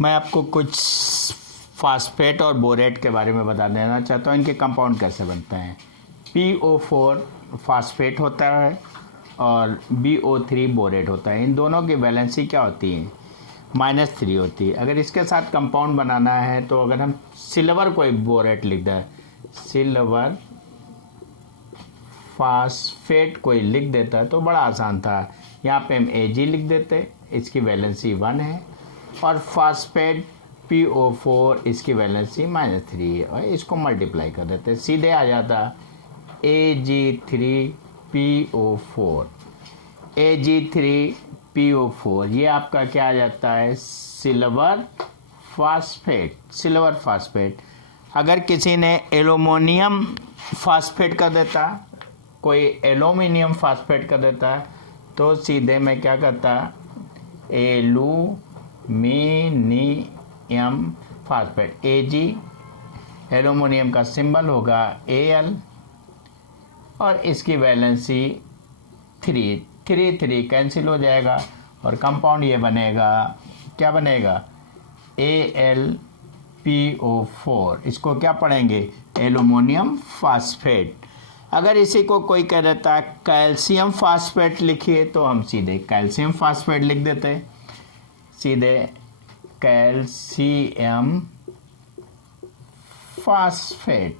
मैं आपको कुछ फास्फेट और बोरेट के बारे में बता देना चाहता हूँ, इनके कंपाउंड कैसे बनते हैं। PO4 फास्फेट होता है और BO3 बोरेट होता है। इन दोनों की वैलेंसी क्या होती है? -3 होती है। अगर इसके साथ कंपाउंड बनाना है तो अगर हम सिल्वर कोई बोरेट लिख दें, सिल्वर फास्फेट कोई लिख देता है तो बड़ा आसान था। यहाँ पे हम Ag लिख देते, इसकी वैलेंसी 1 है, और फास्फेट PO4 इसकी वैलेंसी -3 है, और इसको मल्टीप्लाई कर देते, सीधे आ जाता Ag3PO4। Ag3PO4 ये आपका क्या आ जाता है? Silver phosphate. अगर किसी ने एल्युमिनियम फास्फेट कर देता, कोई एल्युमिनियम फास्फेट कर देता, तो सीधे मैं क्या करता? Aluminium phosphate. Ag एल्युमिनियम का सिंबल होगा Al और इसकी वैलेंसी 3 कैंसिल हो जाएगा और कंपाउंड ये बनेगा, क्या बनेगा? AlPO4। इसको क्या पढ़ेंगे? Aluminium phosphate. अगर इसी को कोई कह देता है कैल्शियम फास्फेट लिखिए, तो हम सीधे कैल्शियम फास्फेट लिख देते, सीधे कैल्शियम फास्फेट।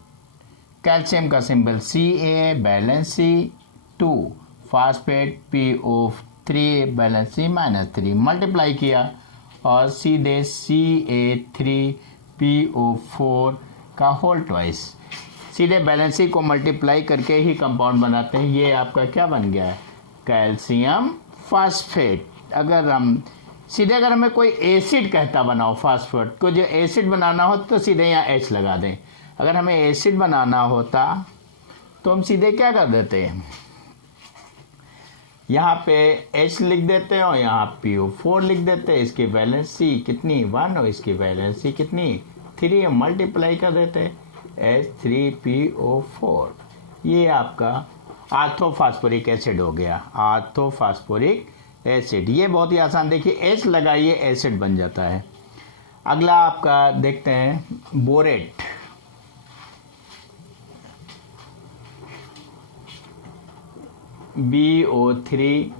कैल्शियम का symbol Ca, valency 2, phosphate PO3 valency -3, multiply किया और सीधे Ca3PO4 का होल ट्वाइस। सीधे बैलेंसी को मल्टीप्लाई करके ही कंपाउंड बनाते हैं। ये आपका क्या बन गया? Calcium phosphate. अगर हमें कोई एसिड कहता बनाओ फास्फेट को, जो एसिड बनाना हो तो सीधे यहाँ H लगा दें। अगर हमें एसिड बनाना होता तो हम सीधे क्या कर देते हैं? यहाँ पे H लिख देते हैं और यहाँ PO4 लिख देते हैं। इसकी वैलेंसी कितनी? 1 और इसकी वैलेंसी कितनी? 3। मल्टीप्लाई कर देते हैं H3PO4। ये आपका आर्थोफास्फोरिक एसिड हो गया, आर्थोफास्फोरिक एसिड। ये बहुत ही आसान, देखिए H लगाइए एसिड बन जाता है। अगला आपका देखते हैं बोरेट। BO3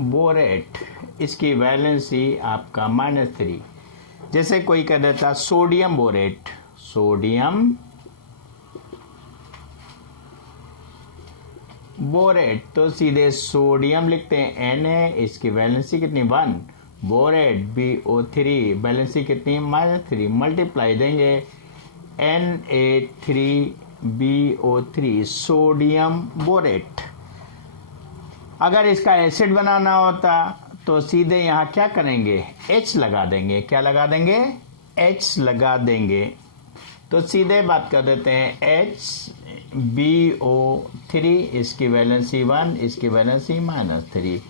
बोरेट, इसकी वैलेंसी आपका -3। जैसे कोई कह देता सोडियम बोरेट, सोडियम बोरेट, तो सीधे सोडियम लिखते हैं Na, इसकी वैलेंसी कितनी? 1। बोरेट BO3 वैलेंसी कितनी? -3, मल्टीप्लाई देंगे Na3BO3 सोडियम बोरेट। अगर इसका एसिड बनाना होता तो सीधे यहाँ क्या करेंगे? H लगा देंगे। क्या लगा देंगे? H लगा देंगे। तो सीधे बात कर देते हैं HBO3, इसकी वैलेंसी 1, इसकी वैलेंसी -3,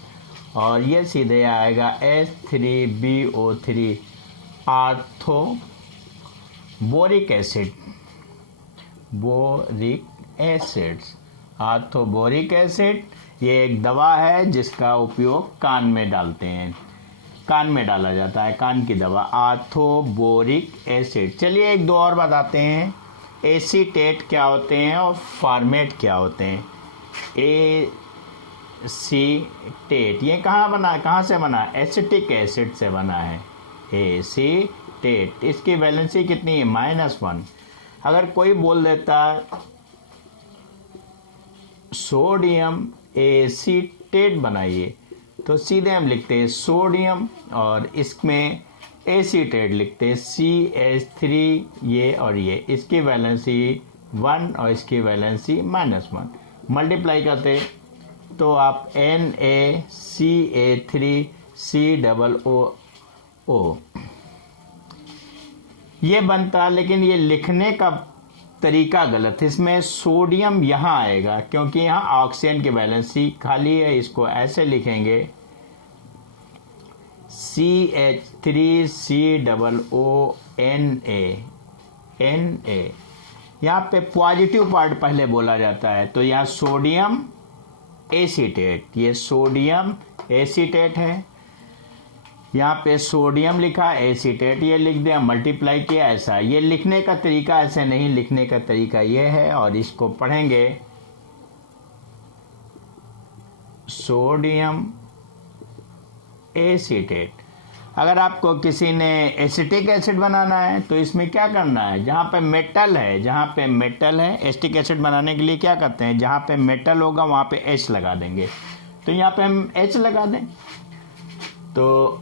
और ये सीधे आएगा H3BO3 ortho boric acid, orthoboric acid. ये एक दवा है जिसका उपयोग कान में डालते हैं, कान में डाला जाता है, कान की दवा, आर्थोबोरिक एसिड। चलिए एक दो और बताते हैं। एसीटेट क्या होते हैं और फॉर्मेट क्या होते हैं? एसीटेट ये कहाँ से बना? एसिटिक एसिड से बना है एसीटेट। इसकी वैलेंसी कितनी है? -1। अगर कोई बोल देता सोडियम एसीटेट बनाइए, तो सीधे हम लिखते हैं सोडियम और इसमें एसीटेट लिखते हैं CH3, ये और ये। इसकी वैलेंसी 1 और इसकी वैलेंसी -1, मल्टीप्लाई करते तो आप NaCA3COO ये बनता। लेकिन ये लिखने का तरीका गलत है, इसमें सोडियम यहाँ आएगा क्योंकि यहाँ ऑक्सीजन की वैलेंसी खाली है। इसको ऐसे लिखेंगे CH3COONA। यहाँ पे पॉजिटिव पार्ट पहले बोला जाता है, तो यहाँ सोडियम एसीटेट, ये सोडियम एसीटेट है। यहाँ पे सोडियम लिखा, एसीटेट ये लिख दिया, मल्टीप्लाई किया, ऐसा। ये लिखने का तरीका ऐसे नहीं, लिखने का तरीका ये है, और इसको पढ़ेंगे सोडियम एसीटेट। अगर आपको किसी ने एसिटिक एसिड बनाना है तो इसमें क्या करना है, जहाँ पे मेटल है, जहाँ पे मेटल है, एसिटिक एसिड बनाने के लिए क्या करते हैं, जहाँ पे मेटल होगा वहाँ पे एच लगा देंगे। तो यहाँ पे हम एच लगा दें, तो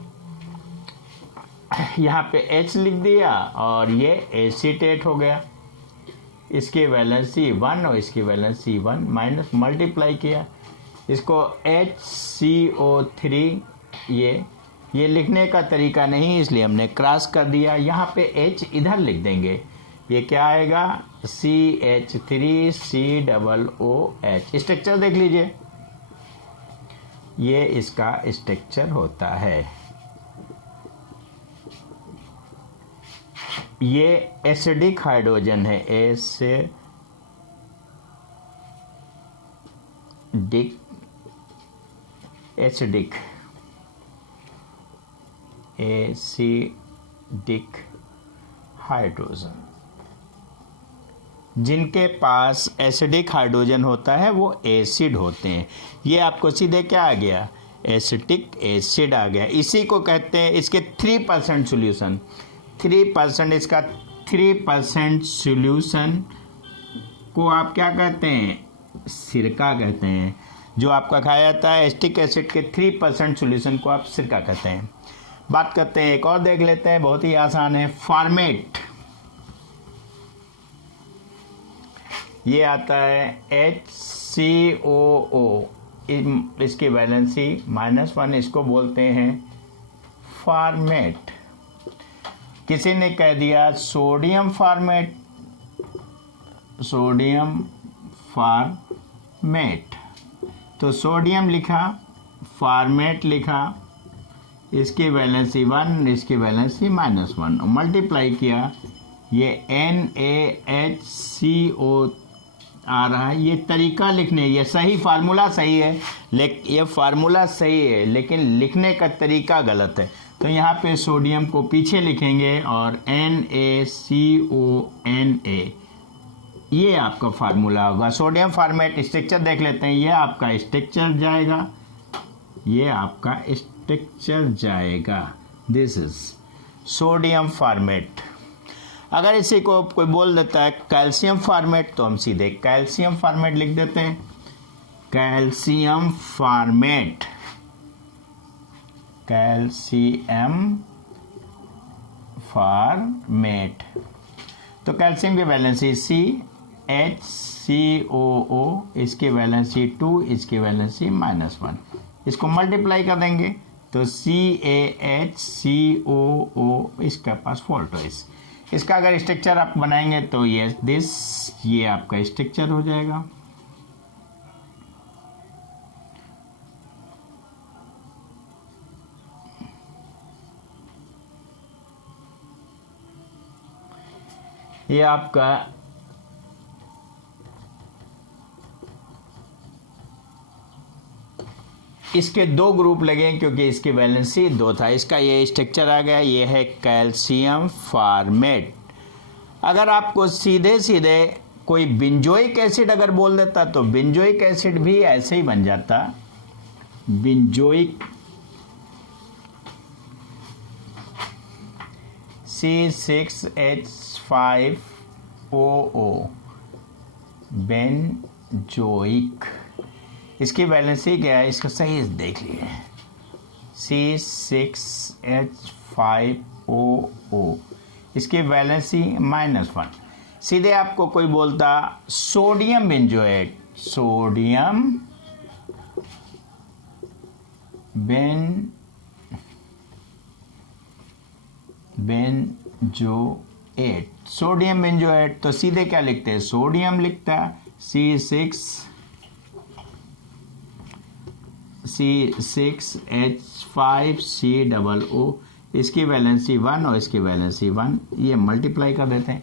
यहाँ पे एच लिख दिया और ये एसीटेट हो गया। इसकी वैलेंसी 1 और इसकी वैलेंसी 1, माइनस मल्टीप्लाई किया, इसको HCO3। ये लिखने का तरीका नहीं, इसलिए हमने क्रॉस कर दिया। यहाँ पे H इधर लिख देंगे, ये क्या आएगा, CH3COOH। स्ट्रक्चर देख लीजिए, ये इसका स्ट्रक्चर होता है। ये एसिडिक हाइड्रोजन है, एसिडिक हाइड्रोजन। जिनके पास एसिडिक हाइड्रोजन होता है वो एसिड होते हैं। ये आपको सीधे क्या आ गया, एसिटिक एसिड आ गया। इसी को कहते हैं, इसके 3% सोल्यूशन, 3% इसका 3% सोल्यूशन को आप क्या कहते हैं, सिरका कहते हैं। जो आपका खाया जाता है एसिटिक एसिड के 3% सोल्यूशन को आप सिरका कहते हैं। बात करते हैं, एक और देख लेते हैं, बहुत ही आसान है, फॉर्मेट। ये आता है HCOO, इसकी वैलेंसी -1, इसको बोलते हैं फॉर्मेट। किसी ने कह दिया सोडियम फॉर्मेट, सोडियम फॉर्मेट, तो सोडियम लिखा, फॉर्मेट लिखा, इसकी वैलेंसी 1, इसकी वैलेंसी -1, मल्टीप्लाई किया, ये NaHCO आ रहा है। ये तरीका लिखने, ये सही फार्मूला सही है, ये फार्मूला सही है, लेकिन लिखने का तरीका गलत है। तो यहाँ पे सोडियम को पीछे लिखेंगे और NaCONA, ये आपका फार्मूला होगा। सोडियम फॉर्मेट स्ट्रक्चर देख लेते हैं, ये आपका स्ट्रक्चर जाएगा, ये आपका स्ट्रक्चर जाएगा। This is sodium format. अगर इसी को कोई बोल देता है कैल्शियम फॉर्मेट, तो हम सीधे कैल्शियम फॉर्मेट लिख देते हैं, कैल्शियम फॉर्मेट, कैल्शियम फॉर्मेट। तो कैल्शियम की वैलेंसी CHCOO, इसकी वैलेंसी 2, इसकी वैलेंसी -1, इसको मल्टीप्लाई कर देंगे तो CaHCOO, इसका पास फोल्टोइस। इसका अगर स्ट्रक्चर आप बनाएंगे तो ये ये आपका स्ट्रक्चर हो जाएगा। ये आपका इसके 2 ग्रुप लगे क्योंकि इसकी वैलेंसी 2 था। इसका ये स्ट्रक्चर आ गया, ये है कैल्शियम फॉर्मेट। अगर आपको सीधे सीधे कोई बेंजोइक एसिड अगर बोल देता तो बेंजोइक एसिड भी ऐसे ही बन जाता, बेंजोइक C6H5OO, बेंजोइक। इसकी वैलेंसी क्या है, इसका सही देख लिए, C6H5OO, इसकी वैलेंसी -1। सीधे आपको कोई बोलता sodium benzoate, sodium benzoate, sodium benzoate, तो सीधे क्या लिखते हैं, सोडियम लिखता C6H5COO, इसकी वैलेंसी 1 और इसकी वैलेंसी 1, ये मल्टीप्लाई कर देते हैं,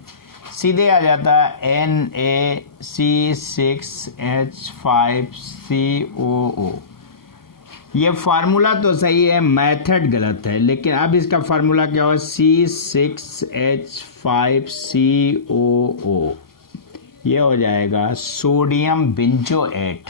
सीधे आ जाता है NaC6H5COO। ये फार्मूला तो सही है, मेथड गलत है। लेकिन अब इसका फार्मूला क्या होगा, C6H5COO, ये हो जाएगा सोडियम बेंजोएट।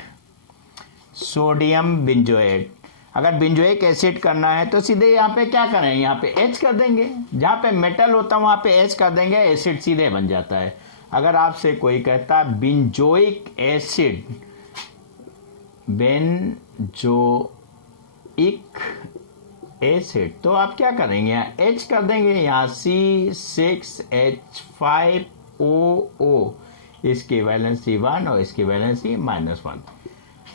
Sodium benzoate. अगर बेंजोइक एसिड करना है तो सीधे यहाँ पे क्या करें, यहाँ पे H कर देंगे, जहाँ पे मेटल होता है वहाँ पे H कर देंगे, एसिड सीधे बन जाता है। अगर आपसे कोई कहता है बेंजोइक एसिड, बेंजोइक एसिड, तो आप क्या करेंगे, यहाँ H कर देंगे, यहाँ C6H5OO, इसकी वैलेंसी 1 और इसकी वैलेंसी -1।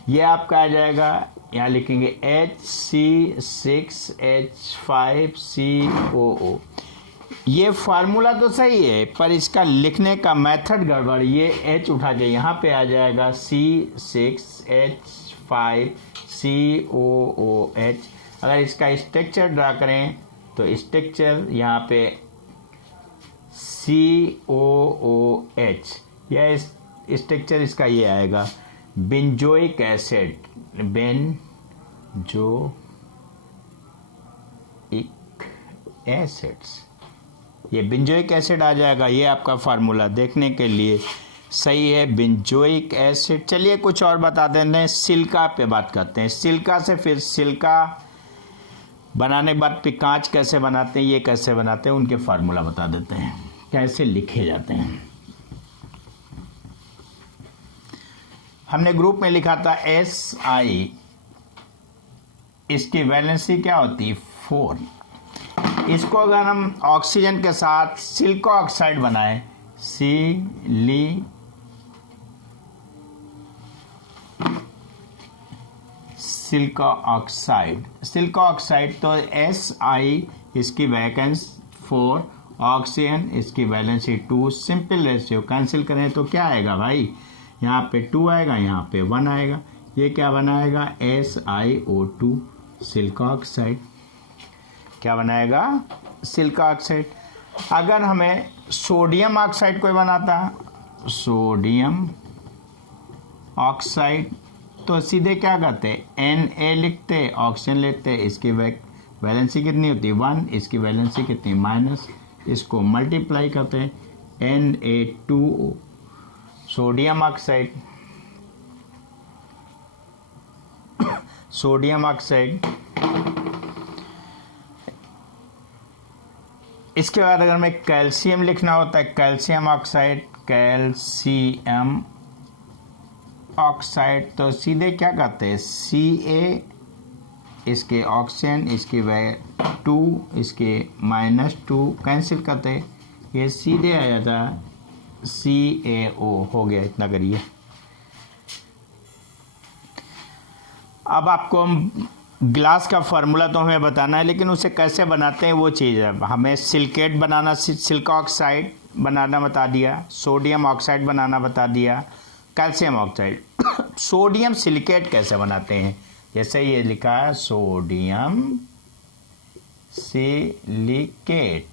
ये आपका आ जाएगा, यहाँ लिखेंगे HC6H5COO। ये फार्मूला तो सही है पर इसका लिखने का मेथड गड़बड़। ये H उठा के यहाँ पे आ जाएगा C6H5COOH। अगर इसका स्ट्रक्चर ड्रा करें तो स्ट्रक्चर यहाँ पे COOH, यह स्ट्रक्चर इसका ये आएगा, बेंजोइक एसिड, बेंजोइक एसिड्स, ये बेंजोइक एसिड आ जाएगा। ये आपका फार्मूला देखने के लिए सही है, बेंजोइक एसिड। चलिए कुछ और बता देते हैं, सिलिका पे बात करते हैं। सिलिका से फिर सिलिका बनाने के बाद फिर कांच कैसे बनाते हैं, ये कैसे बनाते हैं, उनके फार्मूला बता देते हैं, कैसे लिखे जाते हैं। हमने ग्रुप में लिखा था Si, इसकी वैलेंसी क्या होती है 4। इसको अगर हम ऑक्सीजन के साथ सिलिका ऑक्साइड बनाए, सिलिका ऑक्साइड, तो Si, इसकी वैकेंस 4, ऑक्सीजन इसकी वैलेंसी 2, सिंपल रेशियो कैंसिल करें तो क्या आएगा भाई, यहाँ पे 2 आएगा, यहाँ पे 1 आएगा। ये क्या बनाएगा, SiO2, सिलिका ऑक्साइड। क्या बनाएगा, सिलिका ऑक्साइड। अगर हमें सोडियम ऑक्साइड कोई बनाता, सोडियम ऑक्साइड, तो सीधे क्या करते, Na लिखते, ऑक्सीजन लेते, इसकी वैलेंसी कितनी होती है 1, इसकी वैलेंसी कितनी -, इसको मल्टीप्लाई करते हैं, Na2O, sodium oxide, sodium oxide. इसके बाद अगर मैं कैल्शियम लिखना होता है, कैल्शियम ऑक्साइड, कैल्शियम ऑक्साइड, तो सीधे क्या करते हैं, Ca, इसके ऑक्सीजन, इसकी 2, इसके -2 कैंसिल करते हैं, ये सीधे आ जाता है CaO, हो गया, इतना करिए। अब आपको हम ग्लास का फार्मूला तो हमें बताना है, लेकिन उसे कैसे बनाते हैं वो चीज़ है। हमें सिलिकेट बनाना, सिलिका ऑक्साइड बनाना बता दिया, सोडियम ऑक्साइड बनाना बता दिया, कैल्शियम ऑक्साइड। सोडियम सिलिकेट कैसे बनाते हैं, जैसे ये लिखा है सोडियम सिलिकेट,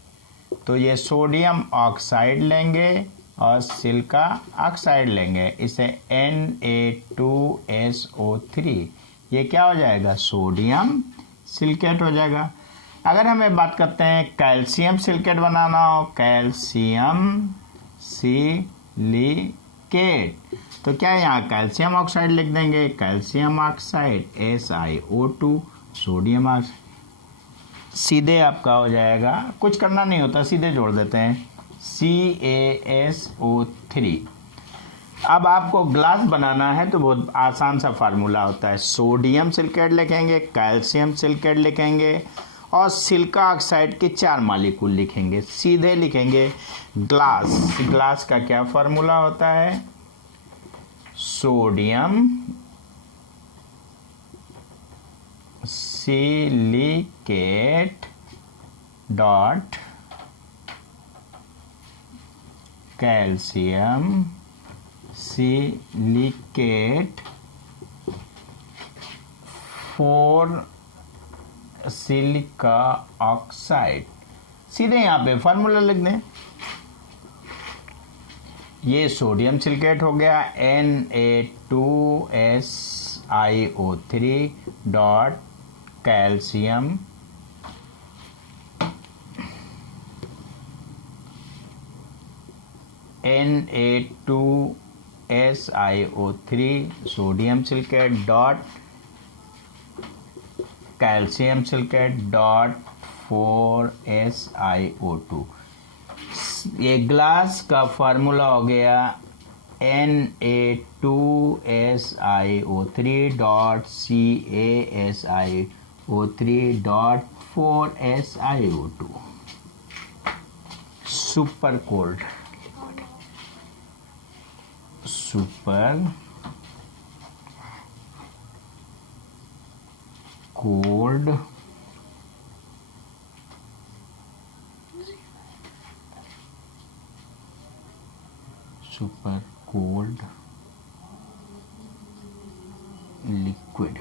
तो ये सोडियम ऑक्साइड लेंगे और सिलिका ऑक्साइड लेंगे, इसे Na2SO3, ये क्या हो जाएगा, सोडियम सिलिकेट हो जाएगा। अगर हमें बात करते हैं कैल्शियम सिलिकेट बनाना हो, कैल्शियम सिलिकेट, तो क्या यहाँ कैल्शियम ऑक्साइड लिख देंगे, calcium oxide SiO2, sodium oxide, सीधे आपका हो जाएगा, कुछ करना नहीं होता, सीधे जोड़ देते हैं CaSO3। अब आपको ग्लास बनाना है तो बहुत आसान सा फार्मूला होता है, सोडियम सिलिकेट लिखेंगे, कैल्शियम सिलिकेट लिखेंगे और सिलिका ऑक्साइड के 4 मॉलिक्यूल लिखेंगे, सीधे लिखेंगे ग्लास। ग्लास का क्या फार्मूला होता है, sodium silicate dot calcium silicate 4 silica oxide, सीधे यहाँ पे फार्मूला लिख दें। ये सोडियम सिलिकेट हो गया, Na2S SiO3 dot calcium Na2SiO3 sodium silicate dot calcium silicate dot 4SiO2। ये ग्लास का फार्मूला हो गया Na2SiO3 dot CaSiO3 dot 4SiO2। Super cold super cold liquid.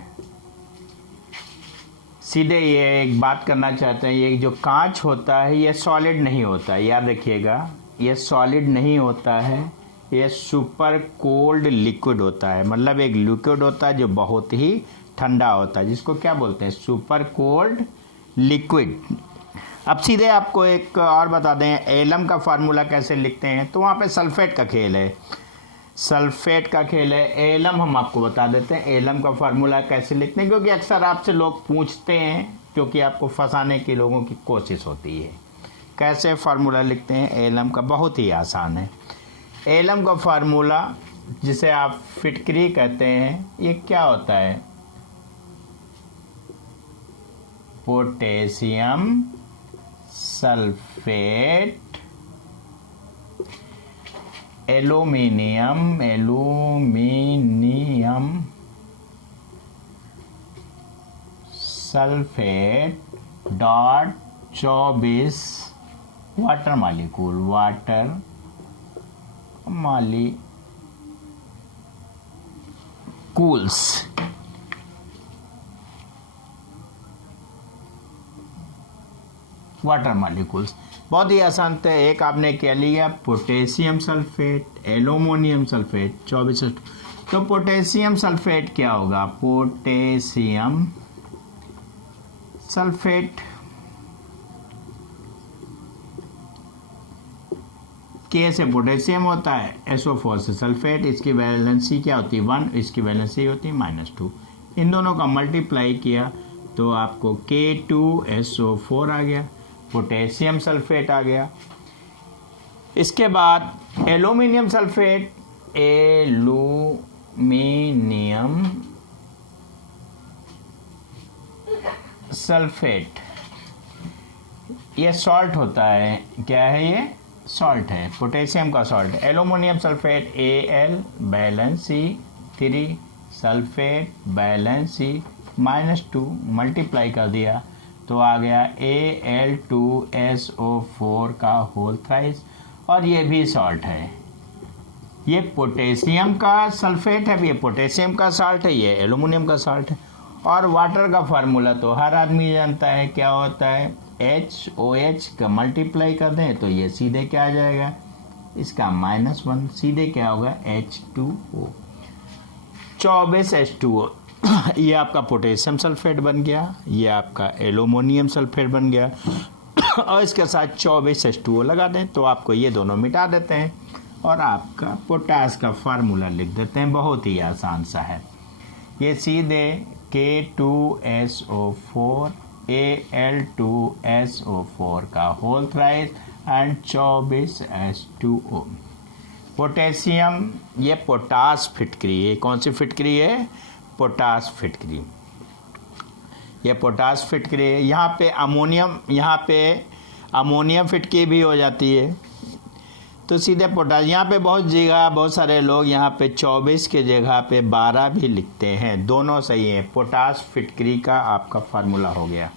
सीधे ये एक बात करना चाहते हैं, ये जो कांच होता है ये सॉलिड नहीं होता है, याद रखिएगा, ये सॉलिड नहीं होता है, ये सुपर कोल्ड लिक्विड होता है। मतलब एक लिक्विड होता है जो बहुत ही ठंडा होता है, जिसको क्या बोलते हैं, सुपर कोल्ड लिक्विड। अब सीधे आपको एक और बता दें, एलम का फार्मूला कैसे लिखते हैं, तो वहाँ पे सल्फेट का खेल है, सल्फेट का खेल है। एलम हम आपको बता देते हैं, एलम का फार्मूला कैसे लिखते हैं, क्योंकि अक्सर आपसे लोग पूछते हैं, क्योंकि आपको फंसाने की लोगों की कोशिश होती है। कैसे फार्मूला लिखते हैं एलम का, बहुत ही आसान है। एलम का फार्मूला जिसे आप फिटकरी कहते हैं, ये क्या होता है, potassium sulphate aluminium sulphate dot 24 water molecules. Water molecules बहुत ही आसान थे। एक आपने क्या लिया, पोटेशियम सल्फेट, एल्यूमिनियम सल्फेट 24। तो पोटेशियम सल्फेट क्या होगा, पोटेशियम सल्फेट के से पोटेशियम होता है, SO4 से सल्फेट, इसकी वैलेंसी क्या होती है 1, इसकी वैलेंसी होती है -2। इन दोनों का मल्टीप्लाई किया तो आपको K2SO4 आ गया, पोटेशियम सल्फेट आ गया। इसके बाद एल्यूमिनियम सल्फेट, ये सॉल्ट होता है, क्या है ये, सॉल्ट है, पोटेशियम का salt. Aluminium sulphate Al balance C3 sulphate balance C -2 multiply कर दिया तो आ गया Al2SO4 का होल थ्राइस, और ये भी सॉल्ट है। ये पोटेशियम का सल्फेट है, ये पोटेशियम का सॉल्ट है, ये एल्यूमिनियम का सॉल्ट है। और वाटर का फार्मूला तो हर आदमी जानता है, क्या होता है, HOH का मल्टीप्लाई कर दें तो ये सीधे क्या आ जाएगा, इसका -1, सीधे क्या होगा H2O, 24 H2O। ये आपका पोटेशियम सल्फेट बन गया, ये आपका एल्यूमिनियम सल्फेट बन गया, और इसके साथ 24 H2O लगा दें तो आपको ये दोनों मिटा देते हैं और आपका पोटास का फार्मूला लिख देते हैं। बहुत ही आसान सा है ये, सीधे K2SO4 Al2SO4 का whole thrice and 24 H2O। Potassium, ये पोटास फिटकरी है, कौन सी फिटकरी है, पोटास फिटकरी, ये पोटास फिटकरी है। यहाँ पे अमोनियम फिटकरी भी हो जाती है, तो सीधे पोटास। यहाँ पे बहुत सारे लोग यहाँ पे 24 के जगह पे 12 भी लिखते हैं, दोनों सही है। पोटास फिटकरी का आपका फार्मूला हो गया।